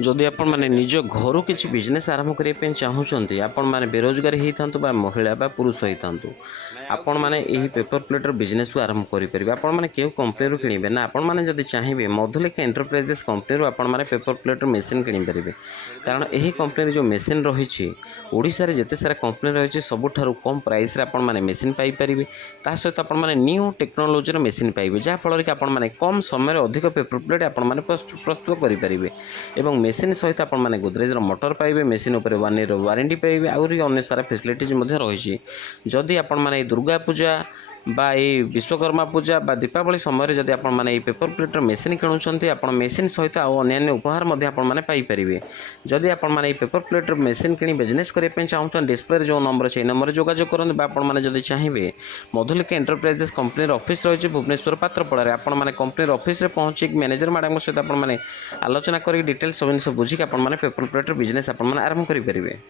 जदि आपण माने निज घर किसी बिजनेस आरंभ करने चाहूँगी आपण माने बेरोजगार होता बा महिला बा पुरुष होता आपण माने यही पेपर प्लेटर बिजनेस को आरंभ करेंगे आपण माने क्यों कंपनी किणवे ना आपण माने जदि चाहिए मधुलिखा एंटरप्राइजेस कंपनी आपण माने पेपर प्लेटर मेसीन किनीपर कारण यही कंपनी जो मेसीन रही ओडिशा रे जिते सारा कंपनी रही सबुठारु कम प्राइस रे आपण माने मेसीन पाई परिबे ता सहित आपण माने न्यू टेक्नोलोजी रो मेसीन पाइबे जहाँ फल कि आपण माने कम समय रे अधिक पेपर प्लेट आपण माने प्रस्तुत करि परिबे एवं मेसीन सहित आपण माने गोदरेज रो मोटर पाइबे मेसीन उपर 1 ईयर वारंटी पाइबे आउरी अन्य सारा फैसिलिटीज मध्ये रही जदि आपण माने दुर्गा पूजा बा ये विश्वकर्मा पूजा बा दीपावली समय जदि आपण माने पेपर प्लेटर मेसीन किणुचंती आपण मेसीन सहित आ अन्य उपहार मध्ये आपण माने पाई परिबे जदि आपण माने पेपर प्लेटर मेसीन किणी बिजनेस करिया पे चाहूछन डिस्प्ले जो नंबर से नंबर जोगाजोग करन बा आपण माने जदि चाहिए मधुलिका एंटरप्राइजेस कंपनी ऑफिस रही भुवनेश्वर पात्रपड़ा रे आपण माने कंपनी ऑफिस रे पहुंची मैनेजर मैडम सहित आपण माने आलोचना करी डिटेल्स सब बुझी आपण माने पेपर प्लेटर बिजनेस आपण माने आरंभ करि परिबे।